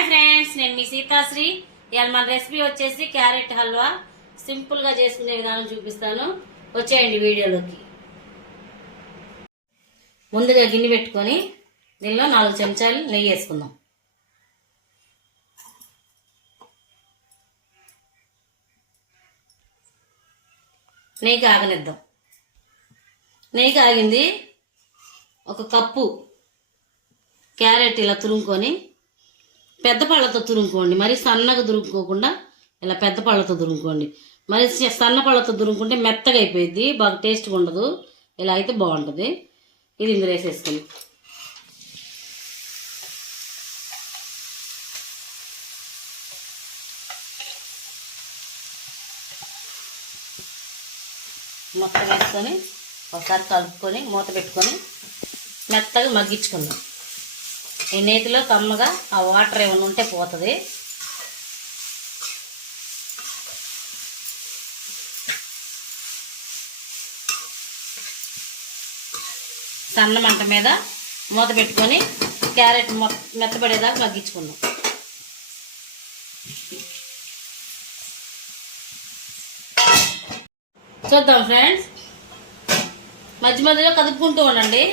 Hi friends, నేను మీ సీతాశ్రీ. ఇవాళ మన రెసిపీ వచ్చేసి క్యారెట్ హల్వా. సింపుల్ గా చేసుకునే విధానం చూపిస్తాను. వచ్చేయండి వీడియోలోకి. ముందుగా గిన్నె పెట్టుకొని దీనిలో 4 చెంచాలు నెయ్యి వేసుకుందాం. నెయ్యి కాగనిద్దాం. నెయ్యి కాగింది. 1 కప్పు క్యారెట్ ఇలా తురుముకొని పెద్ద పళ్ళతో తురుముకోండి. మరి సన్నగా తురుముకోకుండా ఇలా పెద్ద పళ్ళతో తురుముకోండి. మరి సన్న పళ్ళతో తురుముకుంటే మెత్తగా అయిపోయింది, బాగా టేస్ట్గా ఉండదు. ఇలా అయితే బాగుంటుంది. ఇది ఇందులో వేసేసుకుని మొత్తం వేసుకొని ఒకసారి కలుపుకొని మూత పెట్టుకొని మెత్తగా మగ్గించుకుందాం. ఈ నేతిలో కమ్మగా ఆ వాటర్ ఏమైనా ఉంటే పోతుంది. సన్న మంట మీద మూత పెట్టుకొని క్యారెట్ మెత్తపడేదాకా మగ్గించుకుందాం. చూద్దాం ఫ్రెండ్స్, మధ్య మధ్యలో కదుపుకుంటూ ఉండండి.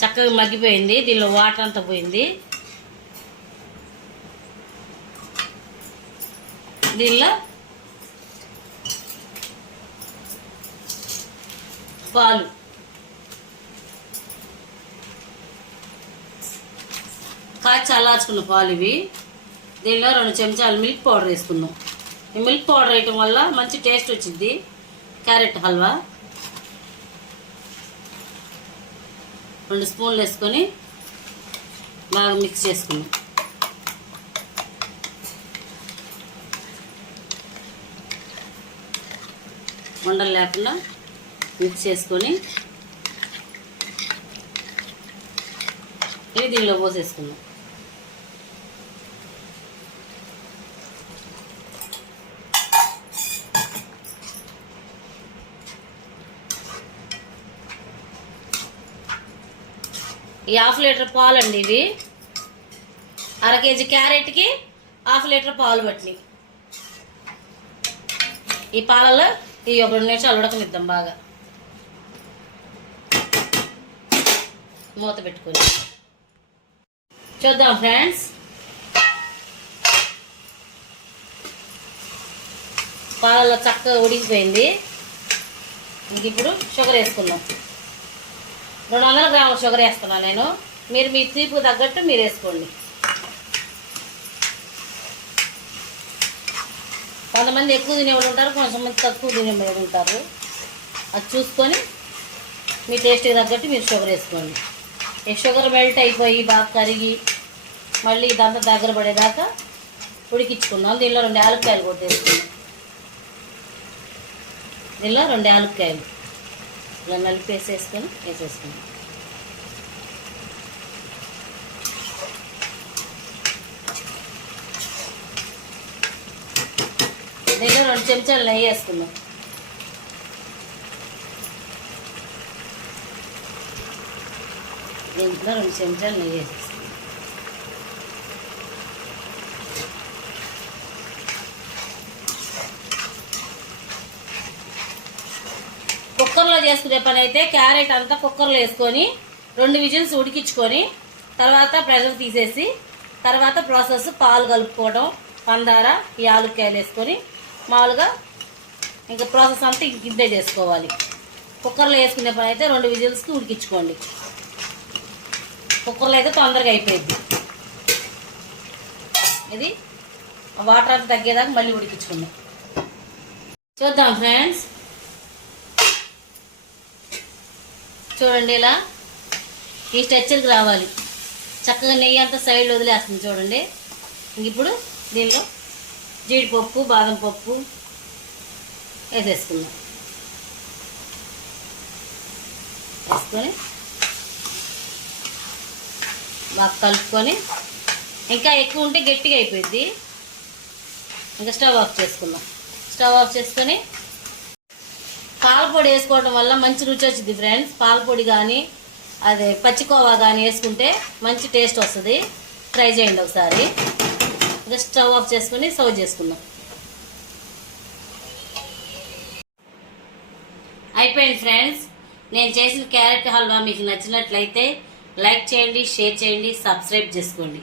చక్కగా మగ్గిపోయింది. దీనిలో వాటర్ అంతా పోయింది. దీనిలో పాలు కాచి చల్లార్చుకున్న పాలు ఇవి. దీనిలో 2 చెంచాలు మిల్క్ పౌడర్ వేసుకుందాం. ఈ మిల్క్ పౌడర్ వేయటం వల్ల మంచి టేస్ట్ వచ్చింది క్యారెట్ హల్వా. 2 స్పూన్లు వేసుకొని బాగా మిక్స్ చేసుకుందాం. ఉండలు లేకుండా మిక్స్ చేసుకొని ఇది దీనిలో పోసేసుకుందాం. ఈ 1/2 లీటర్ పాలు అండి. ఇవి 1/2 కేజీ క్యారెట్కి 1/2 లీటర్ పాలు పట్టినాయి. ఈ పాలలో ఈ 1 2 నిమిషాలు ఉడకనిద్దాం. బాగా మూత పెట్టుకొని చూద్దాం ఫ్రెండ్స్. పాలలో చక్కగా ఉడికిపోయింది. ఇంక ఇప్పుడు షుగర్ వేసుకుందాం. 200 గ్రాముల షుగర్ వేస్తున్నాను నేను. మీరు మీ తీపుకు తగ్గట్టు మీరు వేసుకోండి. కొంతమంది ఎక్కువ తినేవాళ్ళు ఉంటారు, కొంతమంది తక్కువ తినేవాళ్ళు ఉంటారు. అది చూసుకొని మీ టేస్ట్కి తగ్గట్టు మీరు షుగర్ వేసుకోండి. ఈ షుగర్ మెల్ట్ అయిపోయి బాగా కరిగి మళ్ళీ ఇదంతా దగ్గర పడేదాకా ఉడికించుకుందాం. దీనిలో 2 యాలక్కాయలు కొట్టేసుకుందాం. దీనిలో 2 యాలక్కాయలు ఇలా నలిపి వేసేసుకొని వేసేసుకుందాం. దీనిలో 2 చెంచాలు నెయ్యి వేసుకుందాం. దీంట్లో 2 చెంచాలు నెయ్యి వేసేసుకుందాం. కుక్కర్లో చేసుకునే పని అయితే క్యారెట్ అంతా కుక్కర్లో వేసుకొని 2 విజిల్స్ ఉడికించుకొని తర్వాత ప్రెషర్ తీసేసి తర్వాత ప్రాసెస్ పాలు కలుపుకోవడం, పందార, ఈ యాలక్కాయలు వేసుకొని మామూలుగా ఇంకా ప్రాసెస్ అంతా ఇంతే చేసుకోవాలి. కుక్కర్లో వేసుకునే పని అయితే 2 విజిల్స్కి ఉడికించుకోండి. కుక్కర్లో అయితే తొందరగా అయిపోయింది. ఇది వాటర్ అంతా తగ్గేదాకా మళ్ళీ ఉడికించుకుందాం. చూద్దాం ఫ్రెండ్స్, చూడండి ఇలా ఈ స్ట్రక్చర్కి రావాలి. చక్కగా నెయ్యి అంతా సైడ్లో వదిలేస్తుంది చూడండి. ఇప్పుడు దీనిలో జీడిపప్పు, బాదం పప్పు వేసేసుకుందాం. వేసుకొని బాగా కలుపుకొని ఇంకా ఎక్కువ ఉంటే గట్టిగా అయిపోయింది. ఇంకా స్టవ్ ఆఫ్ చేసుకుందాం. స్టవ్ ఆఫ్ చేసుకొని పాల పొడి వేసుకోవడం వల్ల మంచి రుచి వచ్చింది ఫ్రెండ్స్. పాల పొడి కానీ అదే పచ్చికోవా కానీ వేసుకుంటే మంచి టేస్ట్ వస్తుంది. ట్రై చేయండి ఒకసారి. ఇంకా స్టవ్ ఆఫ్ చేసుకుని సర్వ్ చేసుకుందాం. అయిపోయింది ఫ్రెండ్స్. నేను చేసిన క్యారెట్ హల్వా మీకు నచ్చినట్లయితే లైక్ చేయండి, షేర్ చేయండి, సబ్స్క్రైబ్ చేసుకోండి.